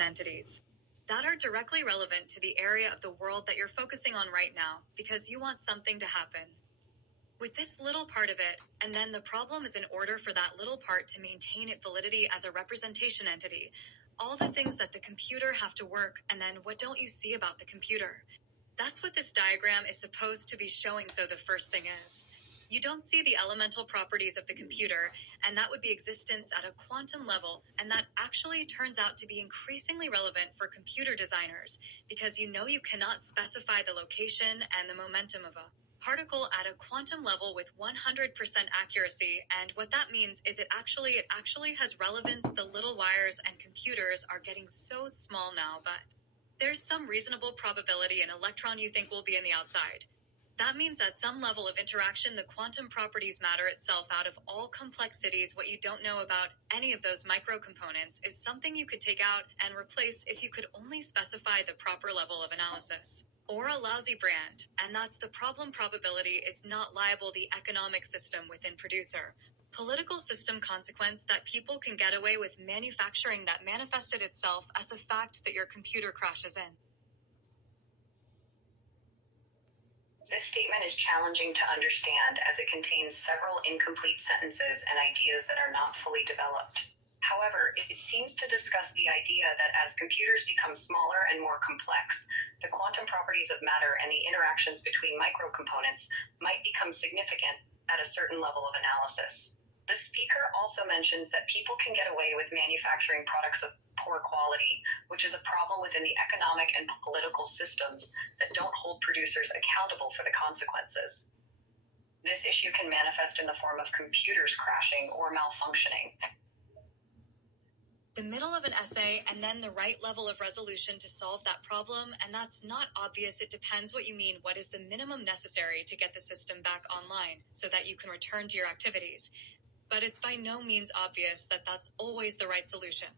entities that are directly relevant to the area of the world that you're focusing on right now because you want something to happen. With this little part of it, and then the problem is in order for that little part to maintain its validity as a representation entity, all the things that the computer have to work, and then what don't you see about the computer? That's what this diagram is supposed to be showing. So the first thing is, you don't see the elemental properties of the computer, and that would be existence at a quantum level, and that actually turns out to be increasingly relevant for computer designers, because you know you cannot specify the location and the momentum of a particle at a quantum level with 100% accuracy, and what that means is it actually has relevance. The little wires and computers are getting so small now, but there's some reasonable probability an electron you think will be in the outside. That means at some level of interaction, the quantum properties matter itself out of all complexities. What you don't know about any of those microcomponents is something you could take out and replace if you could only specify the proper level of analysis. Or a lousy brand, and that's the problem. Probability is not liable. The economic system within producer political system consequence that people can get away with manufacturing that manifested itself as the fact that your computer crashes in. This statement is challenging to understand as it contains several incomplete sentences and ideas that are not fully developed. However, it seems to discuss the idea that as computers become smaller and more complex, the quantum properties of matter and the interactions between microcomponents might become significant at a certain level of analysis. The speaker also mentions that people can get away with manufacturing products of poor quality, which is a problem within the economic and political systems that don't hold producers accountable for the consequences. This issue can manifest in the form of computers crashing or malfunctioning. The middle of an essay and then the right level of resolution to solve that problem, and that's not obvious. It depends what you mean. What is the minimum necessary to get the system back online so that you can return to your activities? But it's by no means obvious that that's always the right solution.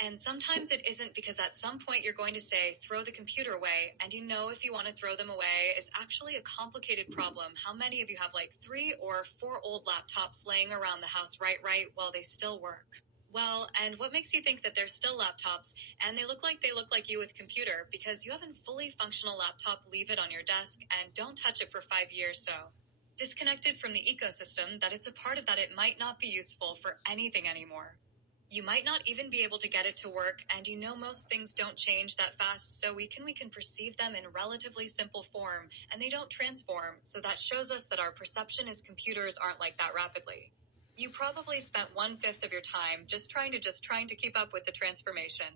And sometimes it isn't, because at some point you're going to say, throw the computer away, and you know if you want to throw them away is actually a complicated problem. How many of you have like 3 or 4 old laptops laying around the house right while they still work? Well, and what makes you think that they're still laptops and they look like you with computer? Because you have a fully functional laptop, leave it on your desk and don't touch it for 5 years. So disconnected from the ecosystem that it's a part of, that it might not be useful for anything anymore. You might not even be able to get it to work, and you know most things don't change that fast, so we can perceive them in relatively simple form, and they don't transform, so that shows us that our perception as computers aren't like that rapidly. You probably spent 1/5 of your time just trying to keep up with the transformation.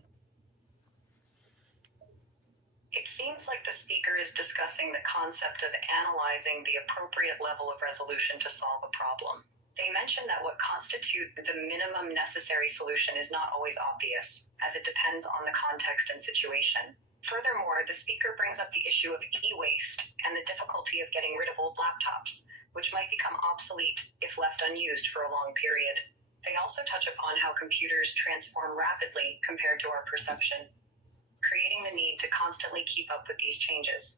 It seems like the speaker is discussing the concept of analyzing the appropriate level of resolution to solve a problem. They mention that what constitutes the minimum necessary solution is not always obvious, as it depends on the context and situation. Furthermore, the speaker brings up the issue of e-waste and the difficulty of getting rid of old laptops, which might become obsolete if left unused for a long period. They also touch upon how computers transform rapidly compared to our perception, creating the need to constantly keep up with these changes.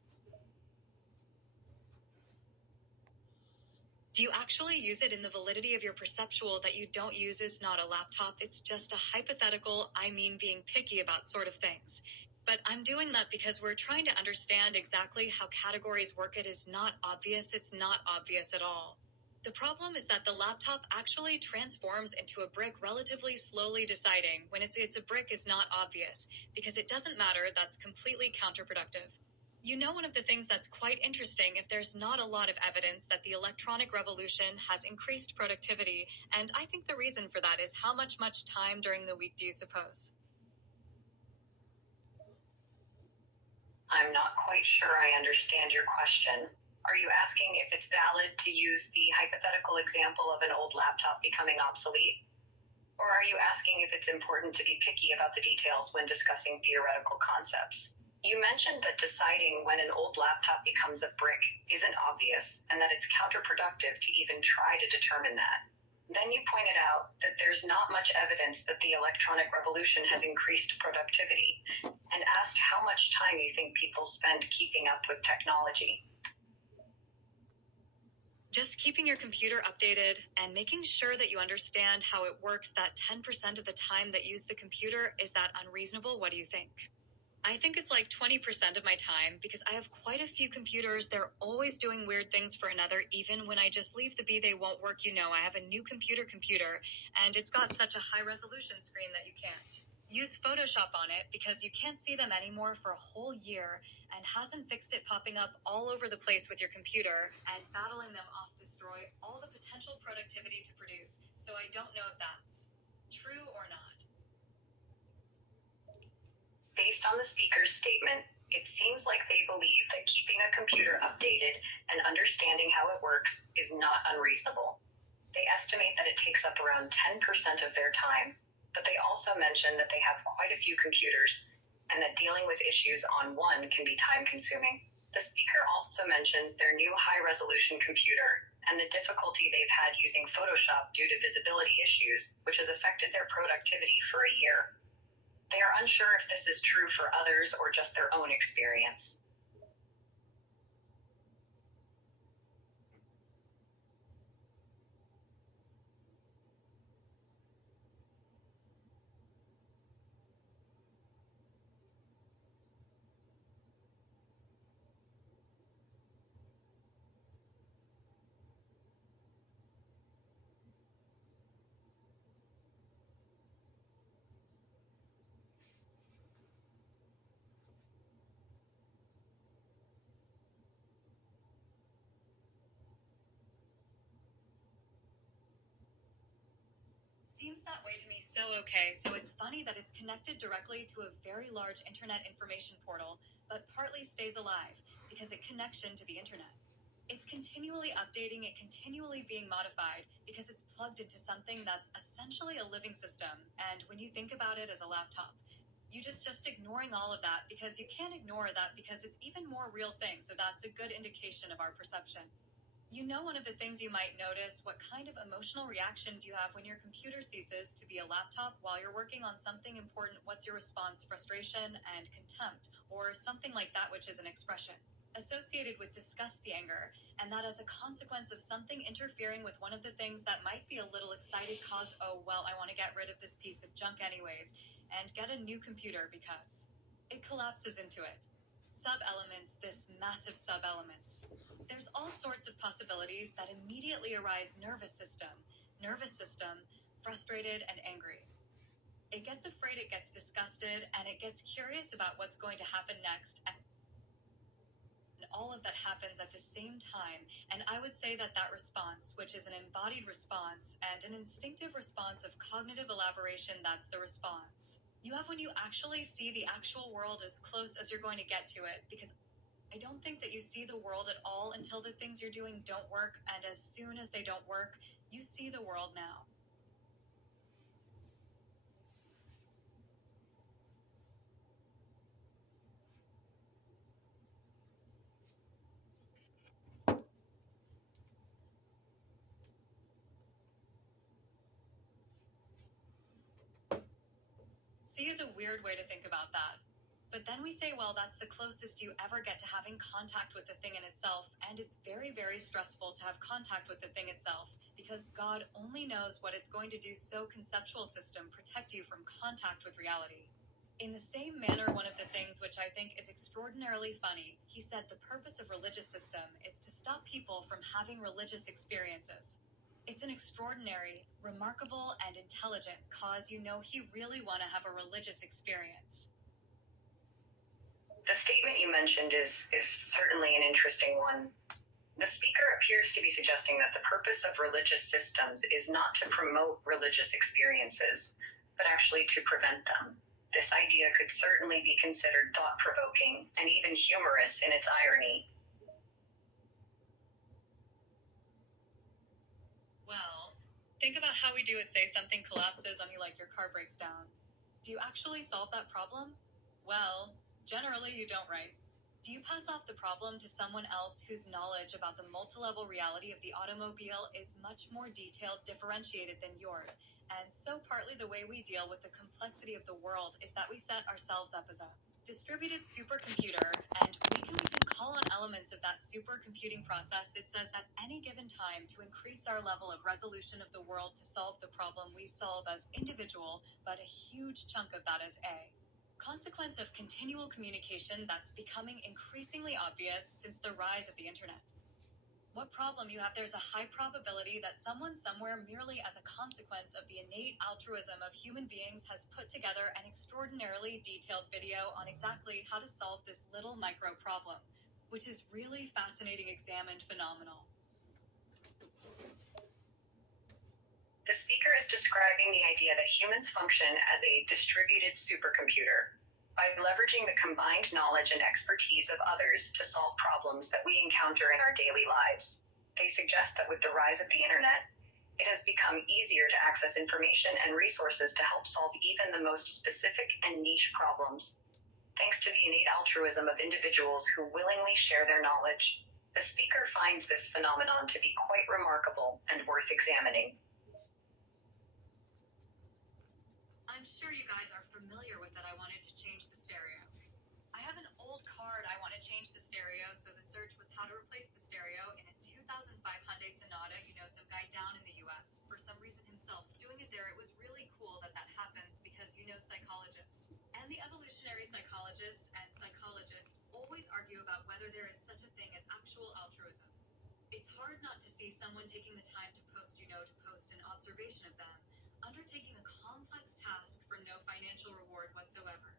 Do you actually use it in the validity of your perceptual that you don't use is not a laptop? It's just a hypothetical, being picky about sort of things. But I'm doing that because we're trying to understand exactly how categories work. It is not obvious. It's not obvious at all. The problem is that the laptop actually transforms into a brick relatively slowly. Deciding when it's a brick is not obvious, because it doesn't matter. That's completely counterproductive. You know, one of the things that's quite interesting, if there's not a lot of evidence that the electronic revolution has increased productivity, and I think the reason for that is how much time during the week do you suppose? I'm not quite sure I understand your question. Are you asking if it's valid to use the hypothetical example of an old laptop becoming obsolete? Or are you asking if it's important to be picky about the details when discussing theoretical concepts? You mentioned that deciding when an old laptop becomes a brick isn't obvious, and that it's counterproductive to even try to determine that. Then you pointed out that there's not much evidence that the electronic revolution has increased productivity, and asked how much time you think people spend keeping up with technology. Just keeping your computer updated and making sure that you understand how it works that 10% of the time that you use the computer, is that unreasonable? What do you think? I think it's like 20% of my time because I have quite a few computers. They're always doing weird things for another. Even when I just leave the bee, they won't work. I have a new computer, and it's got such a high resolution screen that you can't use Photoshop on it because you can't see them anymore for a whole year, and hasn't fixed it popping up all over the place with your computer and battling them off destroy all the potential productivity to produce. So I don't know if that's true or not. Based on the speaker's statement, it seems like they believe that keeping a computer updated and understanding how it works is not unreasonable. They estimate that it takes up around 10% of their time, but they also mention that they have quite a few computers and that dealing with issues on one can be time-consuming. The speaker also mentions their new high-resolution computer and the difficulty they've had using Photoshop due to visibility issues, which has affected their productivity for a year. They are unsure if this is true for others or just their own experience. Seems that way to me. So okay, so it's funny that it's connected directly to a very large internet information portal, but partly stays alive because it connection to the internet. It's continually updating, it continually being modified because it's plugged into something that's essentially a living system. And when you think about it as a laptop, you just ignoring all of that because you can't ignore that because it's even more real thing. So that's a good indication of our perception. One of the things you might notice, what kind of emotional reaction do you have when your computer ceases to be a laptop while you're working on something important? What's your response? Frustration and contempt, or something like that, which is an expression associated with disgust, the anger, and that as a consequence of something interfering with one of the things that might be a little excited cause, oh, well, I want to get rid of this piece of junk anyways, and get a new computer because it collapses into it. Sub-elements, this massive sub-elements. There's all sorts of possibilities that immediately arise. Nervous system, frustrated and angry. It gets afraid, it gets disgusted, and it gets curious about what's going to happen next. And all of that happens at the same time. And I would say that that response, which is an embodied response and an instinctive response of cognitive elaboration, that's the response you have when you actually see the actual world as close as you're going to get to it, because I don't think that you see the world at all until the things you're doing don't work, and as soon as they don't work, you see the world now. See is a weird way to think about that. But then we say, well, that's the closest you ever get to having contact with the thing in itself, and it's very, very stressful to have contact with the thing itself, because God only knows what it's going to do. So conceptual system protect you from contact with reality. In the same manner, one of the things which I think is extraordinarily funny, he said the purpose of religious system is to stop people from having religious experiences. It's an extraordinary, remarkable, and intelligent cause. He really want to have a religious experience. The statement you mentioned is certainly an interesting one. The speaker appears to be suggesting that the purpose of religious systems is not to promote religious experiences, but actually to prevent them. This idea could certainly be considered thought-provoking and even humorous in its irony. Well, think about how we do it. Say something collapses on you, like your car breaks down. Do you actually solve that problem? Well, generally you don't, right? Do you pass off the problem to someone else whose knowledge about the multi-level reality of the automobile is much more detailed, differentiated than yours? And so partly the way we deal with the complexity of the world is that we set ourselves up as a distributed supercomputer, and we can even call call on elements of that supercomputing process, it says at any given time to increase our level of resolution of the world to solve the problem we solve as individual, but a huge chunk of that is A. Consequence of continual communication that's becoming increasingly obvious since the rise of the internet. What problem you have, there's a high probability that someone somewhere, merely as a consequence of the innate altruism of human beings, has put together an extraordinarily detailed video on exactly how to solve this little micro problem, which is really fascinating, examined, phenomenal. The speaker is describing the idea that humans function as a distributed supercomputer by leveraging the combined knowledge and expertise of others to solve problems that we encounter in our daily lives. They suggest that with the rise of the internet, it has become easier to access information and resources to help solve even the most specific and niche problems. Thanks to the innate altruism of individuals who willingly share their knowledge, the speaker finds this phenomenon to be quite remarkable and worth examining. I'm sure you guys are familiar with that. I wanted to change the stereo. I have an old card. I want to change the stereo, so the search was how to replace the stereo in a 2005 Hyundai Sonata. You know, some guy down in the US, for some reason himself, doing it there. It was really cool that that happens because, you know, psychologists and the evolutionary psychologist and psychologists always argue about whether there is such a thing as actual altruism. It's hard not to see someone taking the time to post, to post an observation of them, undertaking a complex task for no financial reward whatsoever.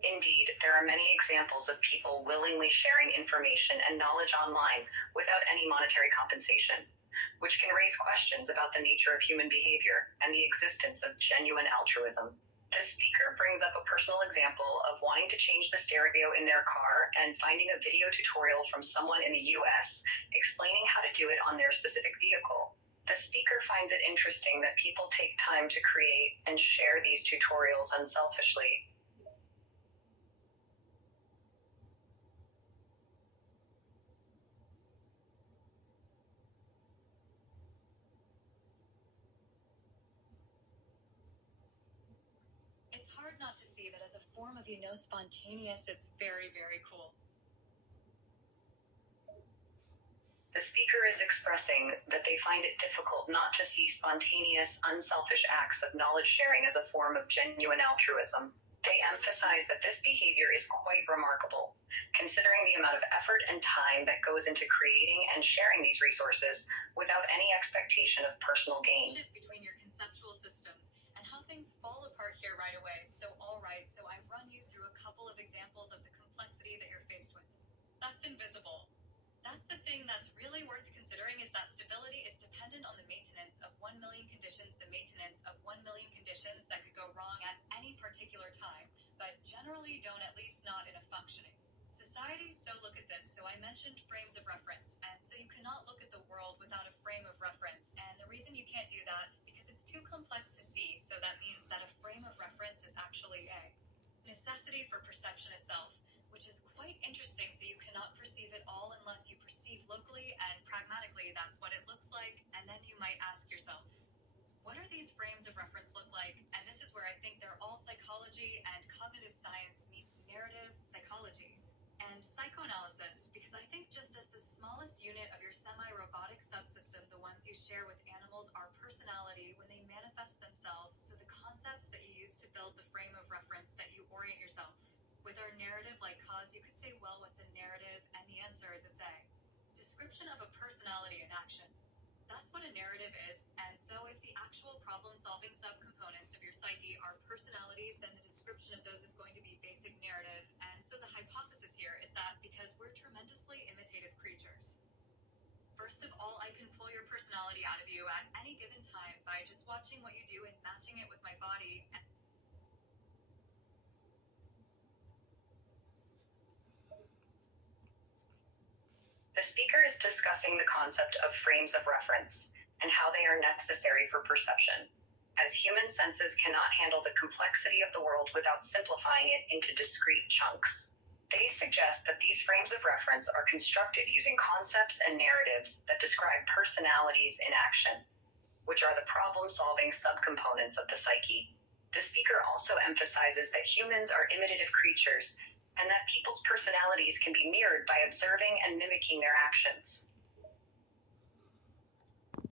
Indeed, there are many examples of people willingly sharing information and knowledge online without any monetary compensation, which can raise questions about the nature of human behavior and the existence of genuine altruism. The speaker brings up a personal example of wanting to change the stereo in their car and finding a video tutorial from someone in the US explaining how to do it on their specific vehicle. The speaker finds it interesting that people take time to create and share these tutorials unselfishly. It's hard not to see that as a form of, spontaneous, it's very, very cool. The speaker is expressing that they find it difficult not to see spontaneous, unselfish acts of knowledge sharing as a form of genuine altruism. They emphasize that this behavior is quite remarkable, considering the amount of effort and time that goes into creating and sharing these resources without any expectation of personal gain. Between your conceptual systems and how things fall apart here right away. So I've run you through a couple of examples of the complexity that you're faced with. That's invisible. That's the thing that's really worth considering, is that stability is dependent on the maintenance of 1 million conditions, the maintenance of 1 million conditions that could go wrong at any particular time, but generally don't, at least not in a functioning society. So look at this. So I mentioned frames of reference, and so you cannot look at the world without a frame of reference, and the reason you can't do that, because it's too complex to see, so that means that a frame of reference is actually a necessity for perception itself, which is quite interesting. So you cannot perceive it all unless you perceive locally and pragmatically. That's what it looks like. And then you might ask yourself, what are these frames of reference look like? And this is where I think they're all psychology and cognitive science meets narrative psychology and psychoanalysis, because I think just as the smallest unit of your semi-robotic subsystem, the ones you share with animals, are personality when they manifest themselves. So the concepts that you use to build the frame of reference that you orient yourself. With our narrative like cause, you could say, well, what's a narrative? And the answer is it's a description of a personality in action. That's what a narrative is. And so if the actual problem-solving subcomponents of your psyche are personalities, then the description of those is going to be basic narrative. And so the hypothesis here is that because we're tremendously imitative creatures, first of all, I can pull your personality out of you at any given time by just watching what you do and matching it with my body. The speaker is discussing the concept of frames of reference and how they are necessary for perception, as human senses cannot handle the complexity of the world without simplifying it into discrete chunks. They suggest that these frames of reference are constructed using concepts and narratives that describe personalities in action, which are the problem-solving subcomponents of the psyche. The speaker also emphasizes that humans are imitative creatures and that people's personalities can be mirrored by observing and mimicking their actions.